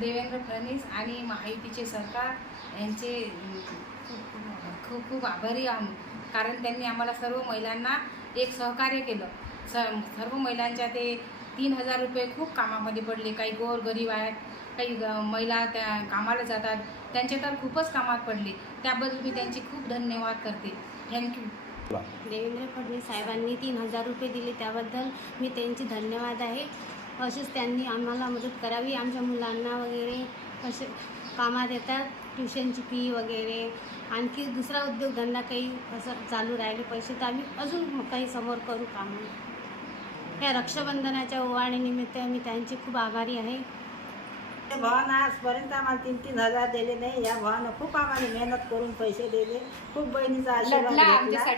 देवेंद्र फडणवीस आणि महायुतीचे सरकार यांचे खूप खूप आभारी आहोत. कारण त्यांनी आम्हाला सर्व महिलांना एक सहकार्य केलं. सर्व महिलांच्या ते 3,000 रुपये खूप कामामध्ये पडले. काही गोरगरीब आहेत, काही महिला त्या कामाला जातात, त्यांचे तर खूपच कामात पडले. त्याबद्दल मी त्यांचे खूप धन्यवाद करते. थँक्यू. देवेंद्र फडणवीस साहेबांनी 3,000 रुपये दिले, त्याबद्दल मी त्यांचे धन्यवाद आहे. असेच त्यांनी आम्हाला मदत करावी. आमच्या मुलांना वगैरे असे कामात येतात, ट्युशनची फी वगैरे, आणखी दुसरा उद्योगधंदा काही असं चालू राहिले पैसे तर आम्ही अजून काही समोर करू काम. या रक्षाबंधनाच्या ओवाळणीनिमित्त मी त्यांची खूप आभारी आहे. भावानं आजपर्यंत आम्हाला 3,000 दिले नाही. या भावानं खूप आम्हाला मेहनत करून पैसे दिले. खूप बहिणीचा आशीर्वाद घेतला.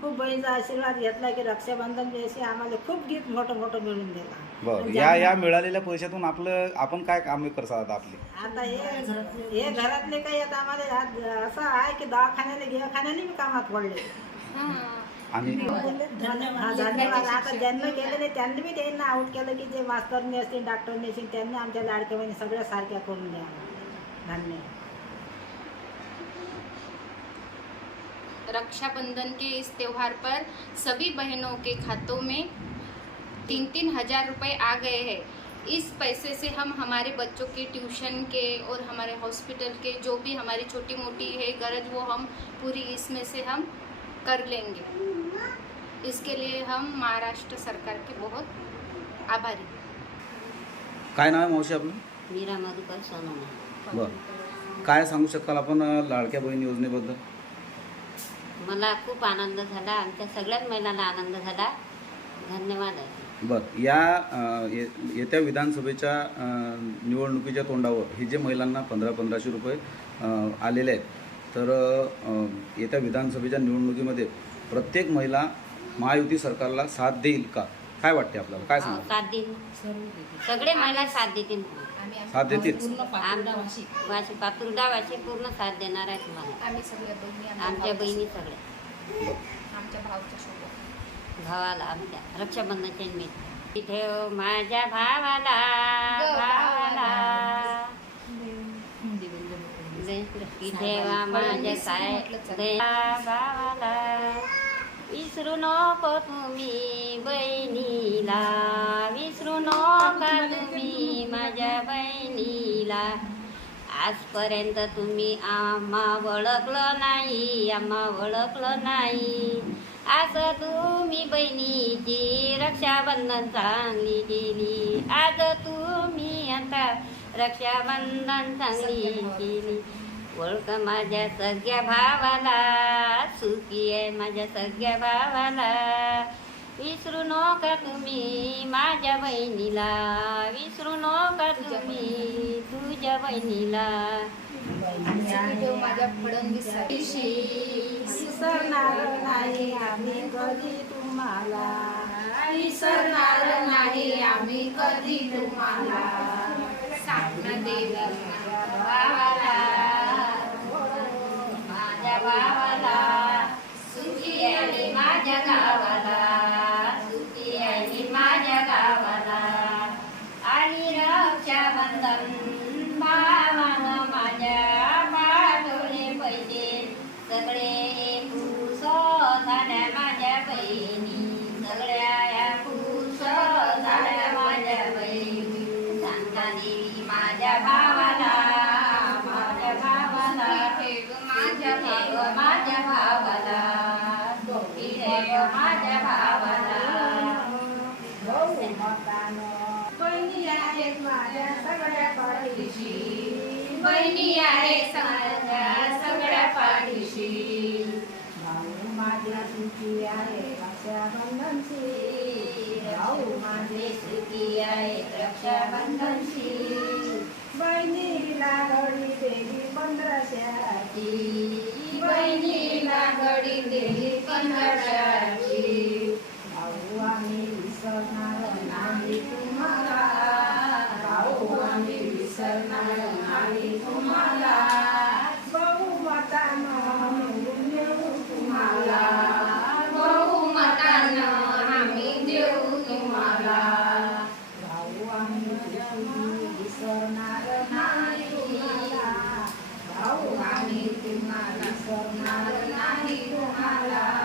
खूप बहिणीचा आशीर्वाद घेतला की रक्षाबंधन दिवशी आम्हाला खूप गिफ्ट मोठं मिळून दिला. बरं, या मिळालेल्या पैशातून आपण काय कामे करतात आपली? आता हे घरातले काही आता आम्हाला असं आहे की दवाखान्याने मी कामात पडले. आणि धन्यवाद. आता ज्यांना केलं नाही त्यांनी बी त्यांना आउट केलं की जे मास्तरने असतील, डॉक्टरने असतील, त्यांनी आमच्या लाडक्या बहिणी सगळ्या सारख्या करून द्या. धन्यवाद. रक्षाबंधन के इस त्यौहार पर सभी बहनों के खातों में 3-3 हज़ार रुपये आ गए हैं। इस पैसे से हम हमारे बच्चों के ट्यूशन के और हमारे हॉस्पिटल के जो भी हमारी छोटी मोटी है गरज वो हम पूरी इसमें से हम कर लेंगे। इसके लिए हम महाराष्ट्र सरकार के बहुत आभारी। काय नाव आहे मावशी आपलं? मीरा मधुकर सोनवणे. बरं, काय सांगू शकाल आपण लाडक्या बहीण योजनेबद्दल? मला खूप आनंद झाला, आमच्या सगळ्याच महिलांना आनंद झाला. धन्यवाद आहे. बरं, या येत्या विधानसभेच्या निवडणुकीच्या तोंडावर हे जे महिलांना 1500 रुपये आलेले आहेत, तर येत्या विधानसभेच्या निवडणुकीमध्ये प्रत्येक महिला महायुती सरकारला साथ देईल का? काय वाटते आपल्याला? काय सांगा? साथ देईल, सगळे महिला साथ देतील. साथ देतील? वाशी पातुर्डा वाशी पूर्ण साथ देणार आहे तुम्हाला. आम्ही सगळ्या बहिणी आमच्या बहिणी सगळ्या आमच्या भावाच्या सोबत भावाला आमच्या रक्षाबंधनच्या निमित्त इथे माझ्या भावाला इथे माझ्या भावाला विसरू नको तुम्ही बहिणीला, विसरू नका तुम्ही माझ्या बहिणीला. आजपर्यंत तुम्ही आम्हा ओळखलं नाही, आम्हा ओळखलं नाही. असं तुम्ही बहिणीची रक्षाबंधन चांगली केली. आज तुम्ही आता रक्षाबंधन चांगली केली. ओळख माझ्या सगळ्या भावाला, सुखी आहे माझ्या सगळ्या भावाला. विसरू नका तुम्ही माझ्या बहिणीला, विसरू नका तुम्ही तुझ्या बहिणीला. माझ्या फडणवीस विसरणार नाही आम्ही कधी तुम्हाला, विसरणार नाही आम्ही कधी तुम्हाला. साधना देवी भावाला, माझ्या भावाला, सुखी आहे माझ्या गावाला, सुखी आहे माझ्या गावाला. आणि रक्षाबंधन भावानं माझ्या पाठवले पैसे सगळे खुश झाल्या माझ्या बहिणी, सगळ्या खुश झाल्या माझ्या बहिणी. सांगा देवी माझ्या भावाला, माझ्या भावाला ठेव माझ्या भावाला, ठेव माझ्या भावाला. बहिणी आहेत माझ्या सगळ्या पाठीशी, बहिणी आहे समाजाच्या सगळ्या पाठीशी. भाऊ माझे सुखी आहे रक्षाबंधनशी, भाऊ माझे सुखी आहे रक्षाबंधनशी. बहिणीला घडी दिली 1500ची, बहिणीला घडी दिली 1500ची. भाऊ आम्ही विसरणार नाही तुम्हाला, भाऊ आम्ही विसरणार नाही तुम्हाला. बहुमतानं निवडून देऊ तुम्हाला, बहुमतानं आम्ही देऊ तुम्हाला. भाऊ आम्ही विसरणार करणार नाही तुम्हाला